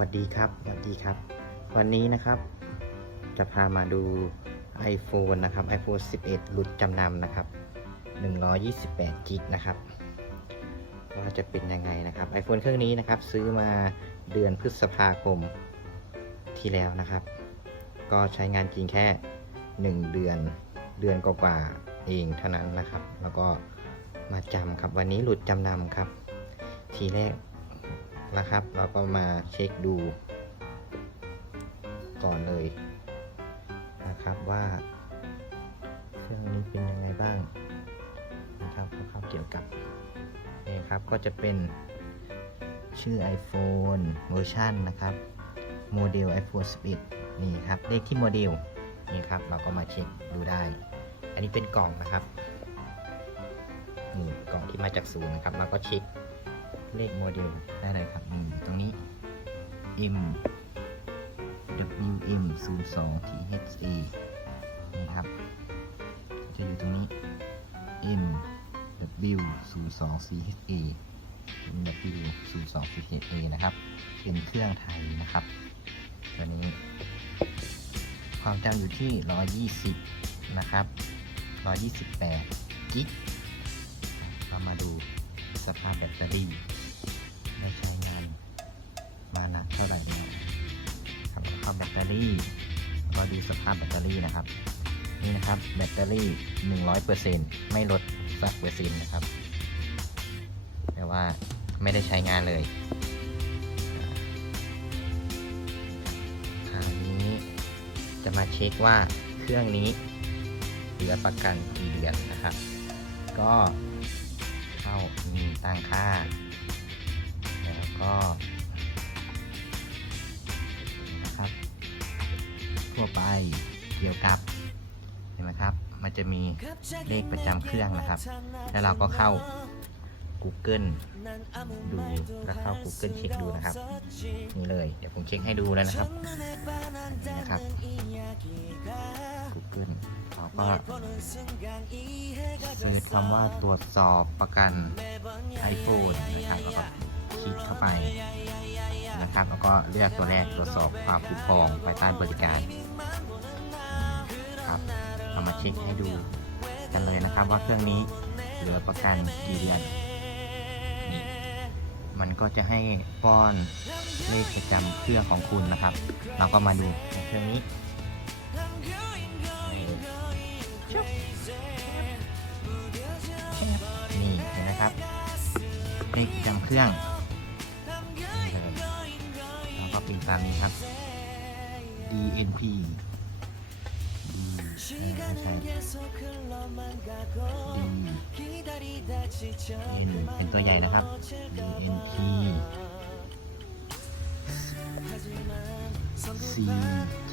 วัสดีครับสวัสดีครับ วันนี้นะครับ จะพามาดู iPhone นะครับ iPhone 11 หลุดจำนำนะครับ 128กิกนะครับ ว่าจะเป็นยังไงนะครับ iPhone เครื่องนี้นะครับ ซื้อมาเดือนพฤษภาคมที่แล้วนะครับ ก็ใช้งานจริงแค่ 1 เดือนเดือนกว่าๆเองเท่านั้นนะครับ แล้วก็มาจำครับวันนี้หลุดจำนำครับ ทีแรก นะครับ เราก็มาเช็คดู ก่อนเลยนะครับว่าเครื่องนี้เป็นยังไงบ้างนะครับคร่าวๆเกี่ยวกับนี่ครับก็จะเป็นชื่อ iPhone เวอร์ชันนะครับโมเดล iPhone 11 นี่ครับเลขที่โมเดลนี่ครับเราก็มาเช็คดูได้ อันนี้เป็นกล่องนะครับนี่กล่องที่มาจากศูนย์นะครับเราก็เช็ค เลขโมเดลได้เลยครับนี่ตรงนี้ M WM 0 2 THA นี่ครับ จะอยู่ตรงนี้ M W 0 2 CHA M W 0 2 CHA นะครับ เป็นเครื่องไทยนะครับ ตัวนี้ ความจำอยู่ที่ 120 นะครับ 128 กิก เรามาดูสภาพแบตเตอรี่ ได้ใช้งานมานานเท่าไหร่แล้วครับเข้าแบตเตอรี่ก็ดูสภาพแบตเตอรี่นะครับ นี่นะครับแบตเตอรี่100%ไม่ลดสักเปอร์เซ็นต์นะครับแต่ว่าไม่ได้ใช้งานเลยคราวนี้จะมาเช็คว่าเครื่องนี้เหลือประกันกี่เดือนนะครับ ก็เข้ามีตั้งค่า ก็นะครับทั่วไปเกี่ยวกับเห็นไหมครับ มันจะมีเลขประจำเครื่องนะครับ แล้วเราก็เข้า Google ดูแล้วเข้า Google เช็คดูนะครับ นี่เลย เดี๋ยวผมเช็คให้ดูแล้วนะครับนี่นะครับ Google เราก็เซิร์ชคำว่าตรวจสอบประกัน iPhone นะครับแล้วก็ คลิกเข้าไปนะครับ แล้วก็เลือกตัวแรกตรวจสอบความคุ้มครองภายใต้บริการครับเอามาเช็คให้ดูกันเลยนะครับ ว่าเครื่องนี้เหลือประกันกี่เดือนนี่มันก็จะให้ป้อนเลขประจำเครื่องของคุณนะครับ เราก็มาดูในเครื่องนี้นี่เห็นไหมครับเลขประจำเครื่อง DNP D เอ่อไม่ใช่ D N เป็นตัวใหญ่นะครับ DNP C G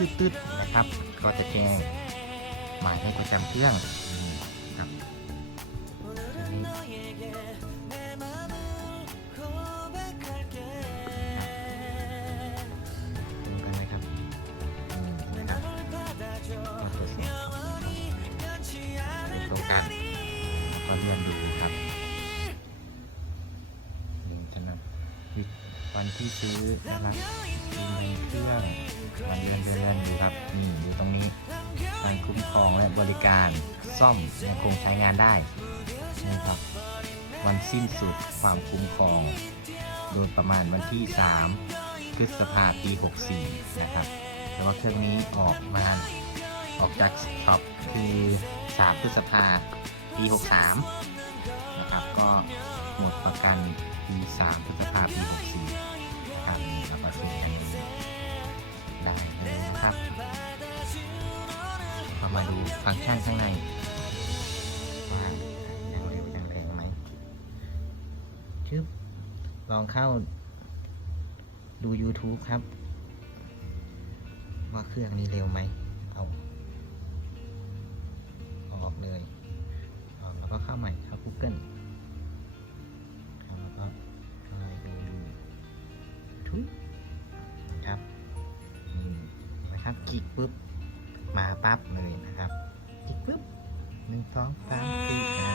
ตืดๆนะครับ ก็จะแจ้งหมายเลขประจำเครื่องอันนี้ตรงกันไหมครับอืมนะครับก็ตรวจสอบตรงกันก็เลื่อนดูครับหนึ่งจะนำวิ วันที่ซื้อนะครับดูในเครื่องวันเดือนเดือนอยู่ครับนี่อยู่ตรงนี้การคุ้มครองและบริการซ่อมยังคงใช้งานได้นี่ครับ วันสิ้นสุดความคุ้มครอง โดยประมาณวันที่3ฤษภาปี 64 นะครับ แต่ว่าเครื่องนี้ออกมาออกจากช็อปคือ 3 พฤษภาปี 63 นะครับก็ หมดประกันปี3พฤษภาปี64นะครับนี่เราก็ซื้อกันได้เลยนะครับเรามาดูฟังก์ชันข้างในว่ายังเร็วยังแรงไหมชึบลองเข้าดู YouTube ครับ ว่าเครื่องนี้เร็วไหมเอาออกเลยออกแล้วก็เข้าใหม่เข้า Google มาปั๊บเลยนะครับคลิกปุ๊บหนึ่งสองสามสี่ห้า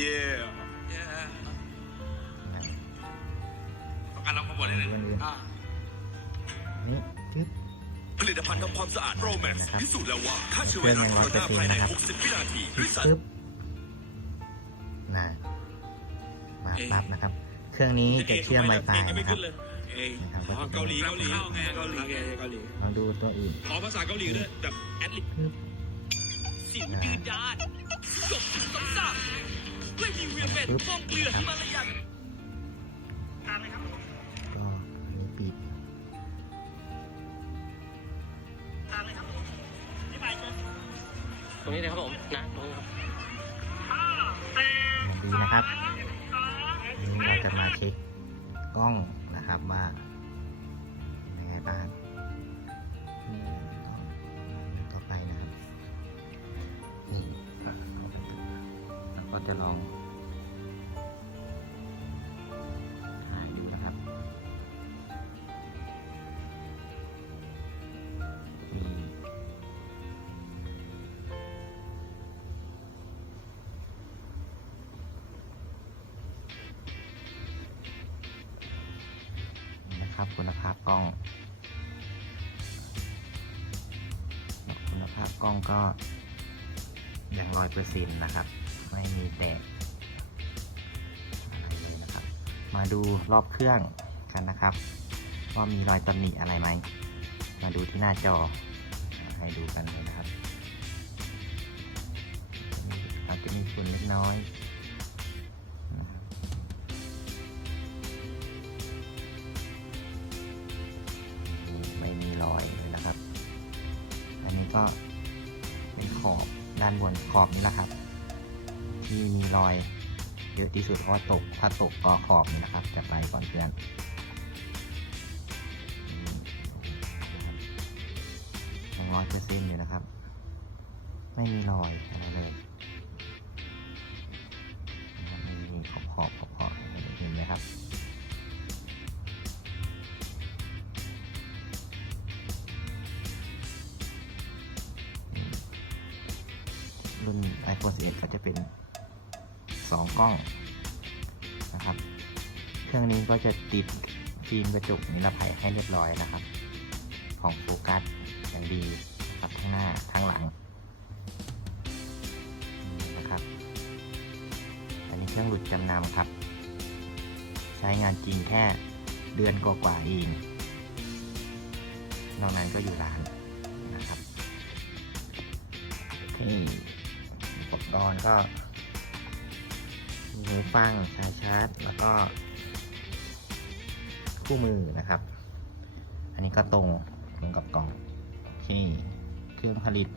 Yeah นะประกันเราขบวนเลยเรื่นะองเรื่องอ่านี่จึ๊บผลิตภัณฑ์ทำความสะอาด Pro Max นะครับพิสูจน์แล้วว่าฆ่าเชื้อไวรัสโคโรนาภายใน 60 วินาทีคด้ลิวยกสารปุ๊บนะมาปั๊บนะครับ เครื่องนี้จะเชื่อม Wi-Fi นะครับ นะครับก็จะเกาหลีเกาหลีเกาหลีเกาหลีลองดูตัวอื่นขอภาษาเกาหลีด้วยแบบแอดลิปปึ๊บสิวยืนยานจบสมศักดิ์ไม่มีเวียนเป็นต้องเกลือที่มาลายันก็อันนี้ปิดตรงนี้เลยครับผมนะตรงนี้ครับอย่างดีนะครับอันนี้เราจะมาเช็คกล้อง นะครับว่าเป็นยังไงบ้างอืมต่อไปนะนี่เราก็จะลอง คุณภาพกล้อง คุณภาพกล้องก็ยังร้อยเปอร์เซ็นต์นะครับ ไม่มีแตกอะไรเลยนะครับ มาดูรอบเครื่องกันนะครับ ว่ามีรอยตำหนิอะไรไหม มาดูที่หน้าจอให้ดูกันเลยนะครับอาจจะมีฝุ่นเล็กน้อย อบด้านบนขอบนี้นะครับ ที่มีรอยเยอะที่สุดเพราะว่าตกถ้าตกก็ขอบนี้นะครับจะไปก่อนเพื่อนยังรอยเปอร์เซ็นต์อยู่นะครับ ไม่มีรอยอะไรเลย รุ่น iPhone 11 ก็จะเป็น 2 กล้องนะครับ เครื่องนี้ก็จะติดฟิล์มกระจกนิรภัยให้เรียบร้อยนะครับ ของโฟกัสอย่างดีครับทั้งหน้าทั้งหลังนะครับ อันนี้เครื่องหลุดจำนำครับ ใช้งานจริงแค่เดือนกว่าๆเองนอกนั้นก็อยู่ร้านนะครับนี่อุ ปกรณ์ก็มีหูฟังสายชาร์จ แล้วก็คู่มือนะครับ อันนี้ก็ตรงตรงกับกล่องโอเคเครื่องผลิต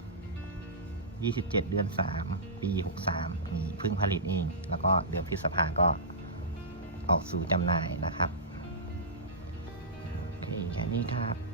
27 เดือน 3 ปี 63 นี่เพิ่งผลิตเอง แล้วก็เดือนพฤษภาก็ออกสู่จำหน่ายนะครับ โอเคแค่นี้ครับ